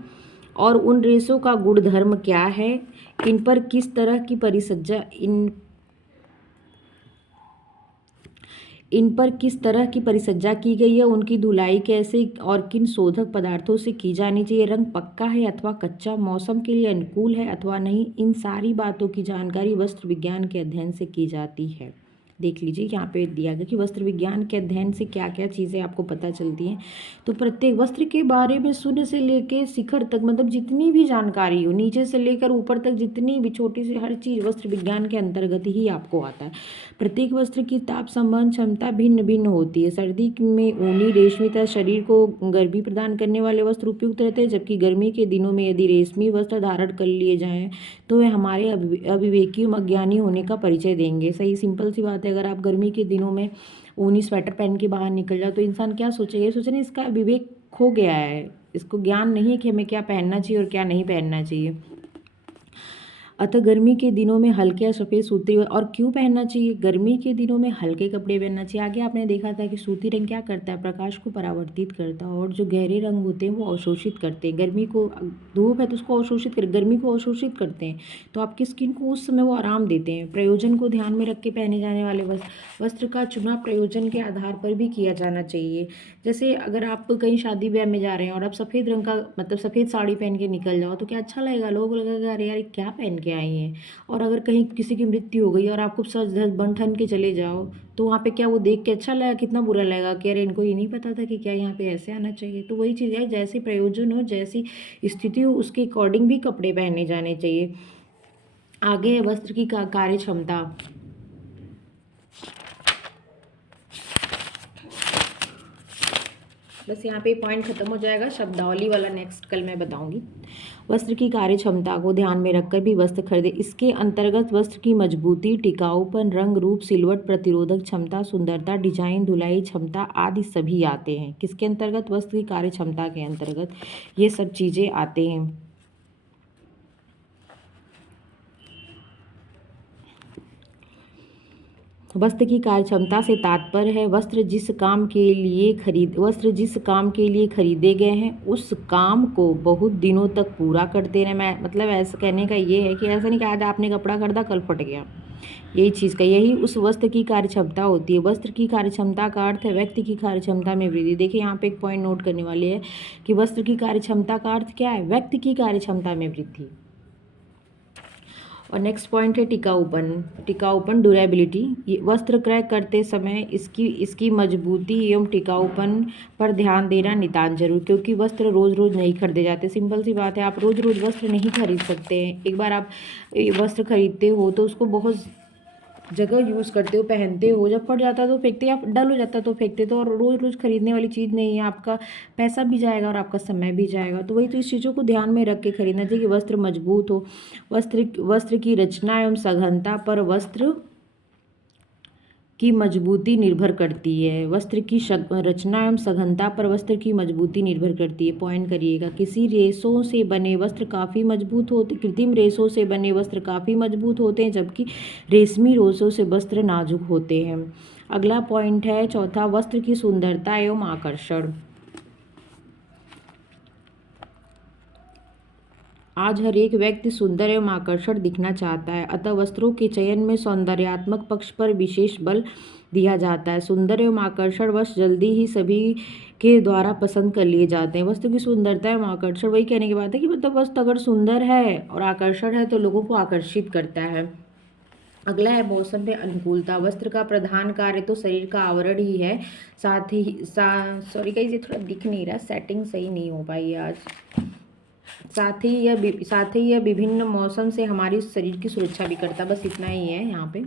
और उन रेशों का गुणधर्म क्या है, इन पर किस तरह की परिसज्जा की गई है, उनकी धुलाई कैसे और किन शोधक पदार्थों से की जानी चाहिए, रंग पक्का है अथवा कच्चा, मौसम के लिए अनुकूल है अथवा नहीं, इन सारी बातों की जानकारी वस्त्र विज्ञान के अध्ययन से की जाती है। देख लीजिए यहाँ पे दिया गया कि वस्त्र विज्ञान के अध्ययन से क्या क्या चीज़ें आपको पता चलती हैं। तो प्रत्येक वस्त्र के बारे में शून्य से लेकर शिखर तक, मतलब जितनी भी जानकारी हो, नीचे से लेकर ऊपर तक जितनी भी छोटी सी हर चीज़ वस्त्र विज्ञान के अंतर्गत ही आपको आता है। प्रत्येक वस्त्र की ताप संवहन क्षमता भिन्न भिन्न होती है। सर्दी में ऊनी, रेशमी तथा शरीर को गर्मी प्रदान करने वाले वस्त्र उपयुक्त रहते हैं, जबकि गर्मी के दिनों में यदि रेशमी वस्त्र धारण कर लिए जाएँ तो वे हमारे अविवेकी एवं अज्ञानी होने का परिचय देंगे। सही सिंपल सी बात है, अगर आप गर्मी के दिनों में ऊनी स्वेटर पहन के बाहर निकल जाओ तो इंसान क्या सोचेगा, ये सोचेगा इसका विवेक खो गया है, इसको ज्ञान नहीं है कि हमें क्या पहनना चाहिए और क्या नहीं पहनना चाहिए। अतः गर्मी के दिनों में हल्के या सफ़ेद सूती, और क्यों पहनना चाहिए, गर्मी के दिनों में हल्के कपड़े पहनना चाहिए। आगे आपने देखा था कि सूती रंग क्या करता है, प्रकाश को परावर्तित करता है, और जो गहरे रंग होते हैं वो अवशोषित करते हैं। गर्मी को, धूप है तो उसको अवशोषित कर, गर्मी को अवशोषित करते हैं, तो आपकी स्किन को उस समय वो आराम देते हैं। प्रयोजन को ध्यान में रख के पहने जाने वाले वस्त्र का चुनाव प्रयोजन के आधार पर भी किया जाना चाहिए। जैसे अगर आप कहीं शादी ब्याह में जा रहे हैं और आप सफ़ेद रंग का, मतलब सफ़ेद साड़ी पहन के निकल जाओ तो क्या अच्छा लगेगा, लोग लगेगा अरे यार क्या पहन के आई हैं। और अगर कहीं किसी की मृत्यु हो गई और आप खूब सज धज बन ठन के चले जाओ तो वहाँ पे क्या वो देख के अच्छा लगेगा, कितना बुरा लगेगा कि अरे इनको ये नहीं पता था कि क्या यहाँ पे ऐसे आना चाहिए। तो वही चीज़ है, जैसे प्रयोजन हो, जैसी स्थिति हो, उसके अकॉर्डिंग भी कपड़े पहने जाने चाहिए। आगे है वस्त्र की कार्य क्षमता। बस यहाँ पे पॉइंट खत्म हो जाएगा। शब्दावली वाला नेक्स्ट कल मैं बताऊंगी। वस्त्र की कार्य क्षमता को ध्यान में रखकर भी वस्त्र खरीदे। इसके अंतर्गत वस्त्र की मजबूती, टिकाऊपन, रंग रूप, सिलवट, प्रतिरोधक क्षमता, सुंदरता, डिजाइन, धुलाई क्षमता आदि सभी आते हैं। किसके अंतर्गत? वस्त्र की कार्य क्षमता के अंतर्गत ये सब चीजें आते हैं। वस्त्र की कार्य क्षमता से तात्पर्य है वस्त्र जिस काम के लिए खरीदे गए हैं उस काम को बहुत दिनों तक पूरा करते रहे। मैं मतलब ऐसा कहने का ये है कि ऐसा नहीं कि आज आपने कपड़ा खरीदा कल फट गया, यही उस वस्त्र की कार्य क्षमता होती है। वस्त्र की कार्य क्षमता का अर्थ है व्यक्ति की कार्य क्षमता में वृद्धि। देखिए यहाँ पे एक पॉइंट नोट करने वाले है कि वस्त्र की कार्य क्षमता का अर्थ क्या है? व्यक्ति की कार्य क्षमता में वृद्धि। और नेक्स्ट पॉइंट है टिकाऊपन, ड्यूरेबिलिटी। ये वस्त्र क्रय करते समय इसकी मजबूती एवं टिकाऊपन पर ध्यान देना नितांत जरूर, क्योंकि वस्त्र रोज रोज नहीं खरीदे जाते। सिंपल सी बात है, आप रोज रोज वस्त्र नहीं खरीद सकते हैं। एक बार आप वस्त्र खरीदते हो तो उसको बहुत जगह यूज़ करते हो, पहनते हो, जब फट जाता है तो फेंकते, या डल हो जाता है तो फेंकते। तो और रोज़ रोज़ खरीदने वाली चीज़ नहीं है, आपका पैसा भी जाएगा और आपका समय भी जाएगा। तो वही तो इस चीज़ों को ध्यान में रख के खरीदना चाहिए कि वस्त्र मजबूत हो। वस्त्र की रचना एवं सघनता पर वस्त्र की मजबूती निर्भर करती है। वस्त्र की रचना एवं सघनता पर वस्त्र की मजबूती निर्भर करती है। पॉइंट करिएगा। किसी रेशों से बने वस्त्र काफ़ी मजबूत होते, कृत्रिम रेशों से बने वस्त्र काफ़ी मजबूत होते हैं, जबकि रेशमी रेशों से वस्त्र नाजुक होते हैं। अगला पॉइंट है चौथा, वस्त्र की सुंदरता एवं आकर्षण। आज हर एक व्यक्ति सुंदर एवं आकर्षक दिखना चाहता है, अतः वस्त्रों के चयन में सौंदर्यात्मक पक्ष पर विशेष बल दिया जाता है। सुंदर एवं आकर्षण वस्त्र जल्दी ही सभी के द्वारा पसंद कर लिए जाते हैं। वस्त्र की सुंदरता एवं आकर्षण, वही कहने की बात है कि मतलब वस्त्र अगर सुंदर है और आकर्षण है तो लोगों को आकर्षित करता है। अगला है मौसम में अनुकूलता। वस्त्र का प्रधान कार्य तो शरीर का आवरण ही है, साथ ही सॉरी गाइस, ये थोड़ा दिख नहीं रहा, सेटिंग सही नहीं हो पाई आज। साथ ही यह विभिन्न मौसम से हमारी शरीर की सुरक्षा भी करता है। बस इतना ही है यहाँ पे।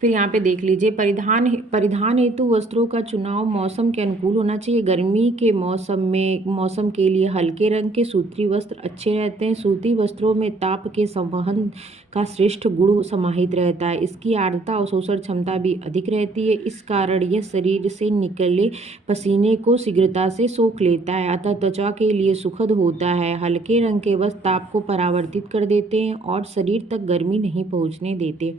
फिर यहाँ पे देख लीजिए, परिधान हेतु वस्त्रों का चुनाव मौसम के अनुकूल होना चाहिए। गर्मी के मौसम के लिए हल्के रंग के सूती वस्त्र अच्छे रहते हैं। सूती वस्त्रों में ताप के संवहन का श्रेष्ठ गुण समाहित रहता है। इसकी आर्द्रता और शोषण क्षमता भी अधिक रहती है। इस कारण यह शरीर से निकले पसीने को शीघ्रता से सोख लेता है, अतः त्वचा के लिए सुखद होता है। हल्के रंग के वस्त्र ताप को परावर्तित कर देते हैं और शरीर तक गर्मी नहीं पहुँचने देते,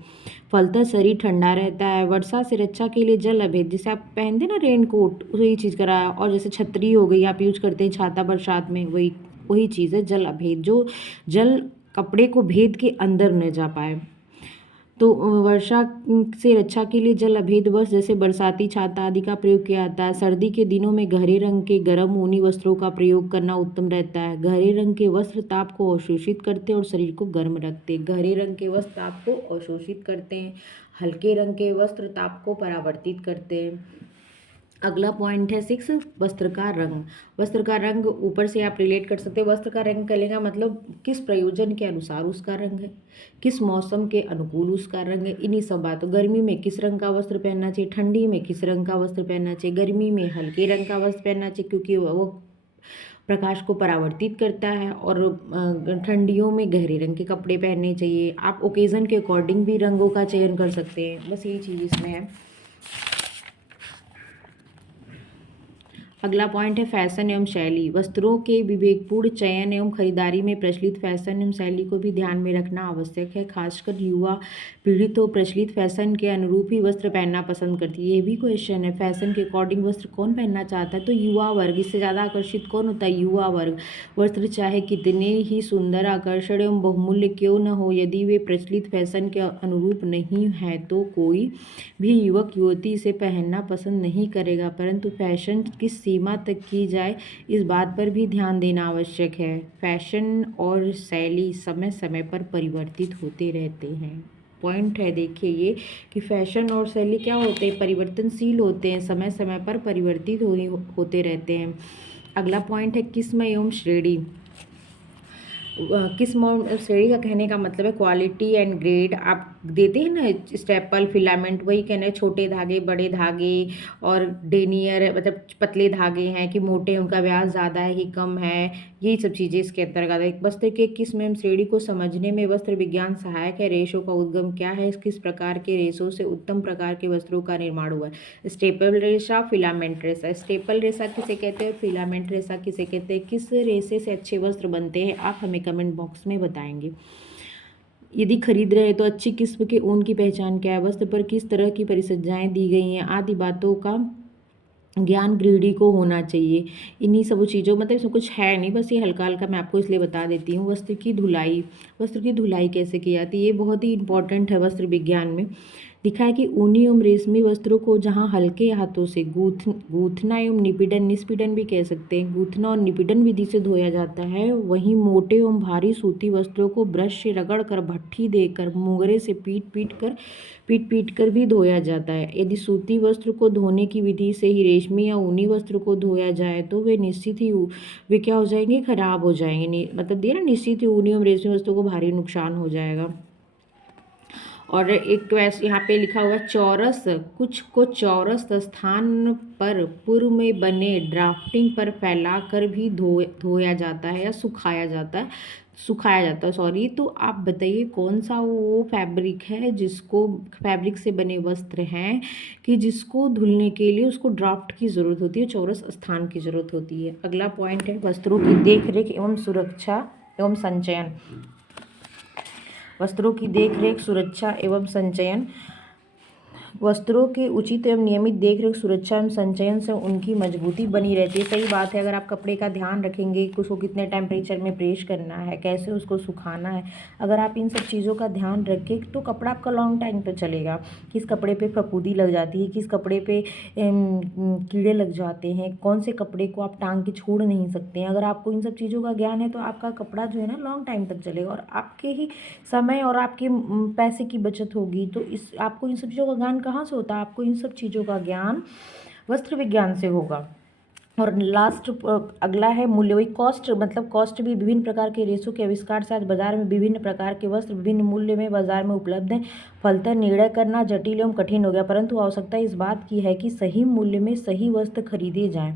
फलतः शरीर ठंडा रहता है। वर्षा से रक्षा के लिए जल अभेद, जैसे आप पहनते ना रेन कोट, वही चीज़ करा। और जैसे छतरी हो गई, आप यूज करते हैं छाता बरसात में, वही चीज़ है जल अभेद, जो जल कपड़े को भेद के अंदर न जा पाए। तो वर्षा से रक्षा के लिए जल अभेद वस्त्र जैसे बरसाती छाता आदि का प्रयोग किया जाता है। सर्दी के दिनों में गहरे रंग के गर्म ऊनी वस्त्रों का प्रयोग करना उत्तम रहता है। गहरे रंग के वस्त्र ताप को अवशोषित करते हैं और शरीर को गर्म रखते हैं। गहरे रंग के वस्त्र ताप को अवशोषित करते हैं, हल्के रंग के वस्त्र ताप को परावर्तित करते हैं। अगला पॉइंट है 6, वस्त्र का रंग। वस्त्र का रंग ऊपर से आप रिलेट कर सकते हैं। वस्त्र का रंग करेगा मतलब किस प्रयोजन के अनुसार उसका रंग है, किस मौसम के अनुकूल उसका रंग है। इन्हीं सब बातों, गर्मी में किस रंग का वस्त्र पहनना चाहिए, ठंडी में किस रंग का वस्त्र पहनना चाहिए। गर्मी में हल्के रंग का वस्त्र पहनना चाहिए क्योंकि वो प्रकाश को परावर्तित करता है, और ठंडियों में गहरे रंग के कपड़े पहनने चाहिए। आप ओकेज़न के अकॉर्डिंग भी रंगों का चयन कर सकते हैं। बस यही चीज़ इसमें है। अगला पॉइंट है फैशन एवं शैली। वस्त्रों के विवेकपूर्ण चयन एवं खरीदारी में प्रचलित फैशन एवं शैली को भी ध्यान में रखना आवश्यक है। खासकर युवा पीढ़ी तो प्रचलित फैशन के अनुरूप ही वस्त्र पहनना पसंद करती है। ये भी क्वेश्चन है, फैशन के अकॉर्डिंग वस्त्र कौन पहनना चाहता है? तो युवा वर्ग। इससे ज़्यादा आकर्षित कौन होता है? युवा वर्ग। वस्त्र चाहे कितने ही सुंदर, आकर्षण एवं बहुमूल्य क्यों न हो, यदि वे प्रचलित फैशन के अनुरूप नहीं है तो कोई भी युवक युवती इसे पहनना पसंद नहीं करेगा। परंतु फैशन किस सीमा तक की जाए, इस बात पर भी ध्यान देना आवश्यक है। फैशन और शैली समय समय पर परिवर्तित होते रहते हैं। पॉइंट है देखिए ये कि फैशन और शैली क्या होते हैं? परिवर्तनशील होते हैं, समय समय पर परिवर्तित होते रहते हैं। अगला पॉइंट है किस्म एवं श्रेणी। किस श्रेणी का कहने का मतलब है क्वालिटी एंड ग्रेड। आप देते हैं ना स्टेपल फिलामेंट, वही कहना है छोटे धागे, बड़े धागे और डेनियर मतलब पतले धागे हैं कि मोटे, उनका व्यास ज़्यादा है कि कम है, यही सब चीज़ें इसके अंतर्गत है। वस्त्र के किस्म एवं श्रेणी को समझने में वस्त्र विज्ञान सहायक है। रेशों का उद्गम क्या है, किस प्रकार के रेशों से उत्तम प्रकार के वस्त्रों का निर्माण हुआ है। स्टेपल रेशा, फिलामेंट रेशा। स्टेपल रेशा किसे कहते हैं, फिलामेंट रेशा किसे कहते हैं, किस रेशे से अच्छे वस्त्र बनते हैं, आप हमें कमेंट बॉक्स में बताएंगे। यदि खरीद रहे तो अच्छी किस्म के ऊन की पहचान क्या है, वस्त्र पर किस तरह की परिसज्जाएं दी गई हैं, आदि बातों का ज्ञान गृहिणी को होना चाहिए। इन्हीं सब चीज़ों मतलब इसमें कुछ है नहीं, बस ये हल्का हल्का मैं आपको इसलिए बता देती हूँ। वस्त्र की धुलाई, वस्त्र की धुलाई कैसे की जाती है, ये बहुत ही इंपॉर्टेंट है वस्त्र विज्ञान में। लिखा है कि ऊनी एवं रेशमी वस्त्रों को जहाँ हल्के हाथों से गूंथना एवं निपीड़न, निष्पीड़न भी कह सकते हैं, गूंथना और निपीड़न विधि से धोया जाता है। वहीं मोटे एवं भारी सूती वस्त्रों को ब्रश से रगड़ कर, भट्ठी देकर, मुंगरे से पीट पीट कर भी धोया जाता है। यदि सूती वस्त्र को धोने की विधि से ही रेशमी या ऊनी वस्त्र को धोया जाए तो वे निश्चित ही वे क्या हो जाएंगे, खराब हो जाएंगे। मतलब दिया ना, निश्चित ही ऊनी एवं रेशमी वस्त्रों को भारी नुकसान हो जाएगा। और एक तो ऐसे यहाँ पे लिखा हुआ है चौरस, कुछ को चौरस स्थान पर पूर्व में बने ड्राफ्टिंग पर फैलाकर भी धोया जाता है या सुखाया जाता है सॉरी। तो आप बताइए कौन सा वो फैब्रिक है जिसको, फैब्रिक से बने वस्त्र हैं कि जिसको धुलने के लिए उसको ड्राफ्ट की ज़रूरत होती है, चौरस स्थान की ज़रूरत होती है। अगला पॉइंट है वस्त्रों की देखरेख एवं सुरक्षा एवं संचयन। वस्त्रों की देखरेख, सुरक्षा एवं संचयन। वस्त्रों के उचित एवं नियमित देखरेख, सुरक्षा एवं संचयन से उनकी मजबूती बनी रहती है। सही बात है, अगर आप कपड़े का ध्यान रखेंगे कि उसको कितने टेम्परेचर में प्रेस करना है, कैसे उसको सुखाना है, अगर आप इन सब चीज़ों का ध्यान रखें तो कपड़ा आपका लॉन्ग टाइम तक चलेगा। किस कपड़े पे फफूंदी लग जाती है, किस कपड़े पे कीड़े लग जाते हैं, कौन से कपड़े को आप टांग के छोड़ नहीं सकते हैं, अगर आपको इन सब चीज़ों का ज्ञान है तो आपका कपड़ा जो है ना लॉन्ग टाइम तक चलेगा और आपके ही समय और आपके पैसे की बचत होगी। तो इस आपको इन सब चीज़ों का ज्ञान कहाँ से होता है, आपको इन सब चीज़ों का ज्ञान वस्त्र विज्ञान से होगा। और लास्ट अगला है मूल्य, वही कॉस्ट, मतलब कॉस्ट भी विभिन्न प्रकार के रेशों के आविष्कार से आज बाजार में विभिन्न प्रकार के वस्त्र विभिन्न मूल्य में बाजार में उपलब्ध हैं। फलतः निर्णय करना जटिल एवं कठिन हो गया, परंतु आवश्यकता इस बात की है कि सही मूल्य में सही वस्त्र खरीदे जाएं।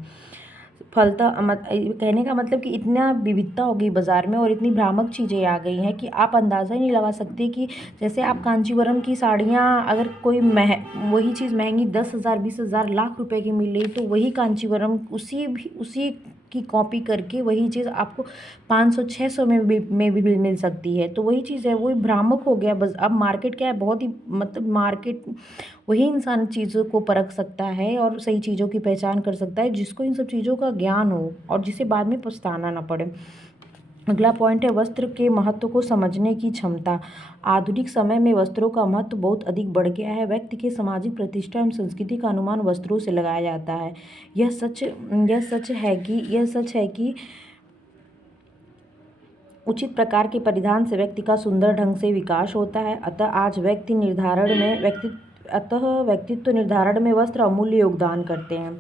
फलतः कहने का मतलब कि इतना विविधता हो गई बाज़ार में और इतनी भ्रामक चीज़ें आ गई हैं कि आप अंदाज़ा ही नहीं लगा सकते कि जैसे आप कांचीवरम की साड़ियाँ अगर कोई वही चीज़ महंगी 10,000 20,000 लाख रुपए की मिल रही तो वही कांचीवरम उसी की कॉपी करके वही चीज़ आपको 500-600 में भी मिल सकती है। तो वही चीज़ है, वही भ्रामक हो गया। बस अब मार्केट क्या है, बहुत ही मतलब मार्केट, वही इंसान चीज़ों को परख सकता है और सही चीज़ों की पहचान कर सकता है जिसको इन सब चीज़ों का ज्ञान हो और जिसे बाद में पछताना ना पड़े। अगला पॉइंट है वस्त्र के महत्व को समझने की क्षमता। आधुनिक समय में वस्त्रों का महत्व बहुत अधिक बढ़ गया है। व्यक्ति के सामाजिक प्रतिष्ठा एवं संस्कृति का अनुमान वस्त्रों से लगाया जाता है। यह सच है कि उचित प्रकार के परिधान से व्यक्ति का सुंदर ढंग से विकास होता है। व्यक्तित्व निर्धारण में वस्त्र अमूल्य योगदान करते हैं।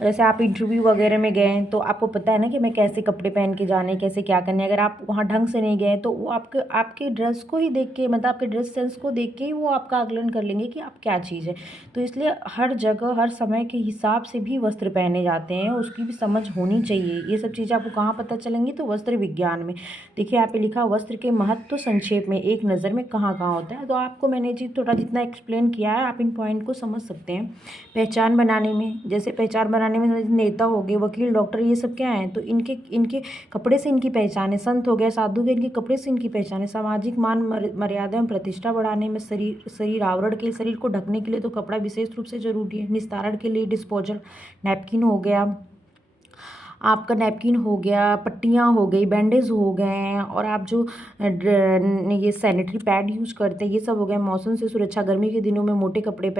जैसे आप इंटरव्यू वगैरह में गए तो आपको पता है ना कि मैं कैसे कपड़े पहन के जाने, कैसे क्या करने। अगर आप वहाँ ढंग से नहीं गए तो वो आपके ड्रेस को ही देख के, मतलब आपके ड्रेस सेंस को देख के ही वो आपका आकलन कर लेंगे कि आप क्या चीज़ है। तो इसलिए हर जगह हर समय के हिसाब से भी वस्त्र पहने जाते हैं, उसकी भी समझ होनी चाहिए। ये सब चीज़ें आपको कहाँ पता चलेंगी, तो वस्त्र विज्ञान में। देखिए यहाँ पे लिखा वस्त्र के महत्व संक्षेप में एक नज़र में कहाँ कहाँ होता है। तो आपको मैंने जी थोड़ा जितना एक्सप्लेन किया है आप इन पॉइंट को समझ सकते हैं। पहचान बनाने में, जैसे पहचान बनाने में नेता हो गए, वकील, डॉक्टर, ये सब क्या हैं, तो इनके कपड़े से इनकी पहचान है। संत हो गए, साधु के, इनके कपड़े से इनकी पहचान है। सामाजिक मान मर्यादा एवं प्रतिष्ठा बढ़ाने में शरीर आवरण के, शरीर को ढकने के लिए तो कपड़ा विशेष रूप से जरूरी है। निस्तारण के लिए डिस्पोजल नैपकिन हो गया, आपका नैपकिन हो गया, पट्टियाँ हो गई, बैंडेज हो गए हैं, और आप जो ये सैनिटरी पैड यूज़ करते हैं ये सब हो गए। मौसम से सुरक्षा, गर्मी के दिनों में मोटे कपड़े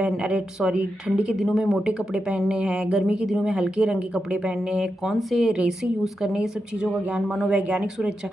ठंडी के दिनों में मोटे कपड़े पहनने हैं, गर्मी के दिनों में हल्के रंग के कपड़े पहनने हैं, कौन से रेसे यूज़ करने, ये सब चीज़ों का ज्ञान। मनोवैज्ञानिक सुरक्षा,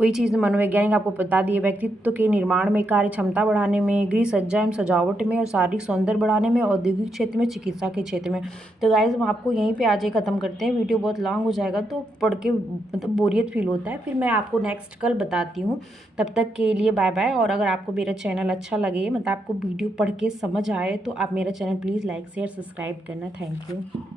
वही चीज़ मनोवैज्ञानिक आपको बता दिए। व्यक्तित्व के निर्माण में, कार्य क्षमता बढ़ाने में, गृह सज्जा एवं सजावट में, और शारीरिक सौंदर्य बढ़ाने में, औद्योगिक क्षेत्र में, चिकित्सा के क्षेत्र में। तो गाइस हम आपको यहीं पे आज ख़त्म करते हैं, वीडियो बहुत लॉन्ग हो जाएगा तो पढ़ के मतलब बोरियत फील होता है। फिर मैं आपको नेक्स्ट कल बताती हूँ। तब तक के लिए बाय बाय। और अगर आपको मेरा चैनल अच्छा लगे, मतलब आपको वीडियो पढ़ के समझ आए, तो आप मेरा channel please like share subscribe करना। Thank you.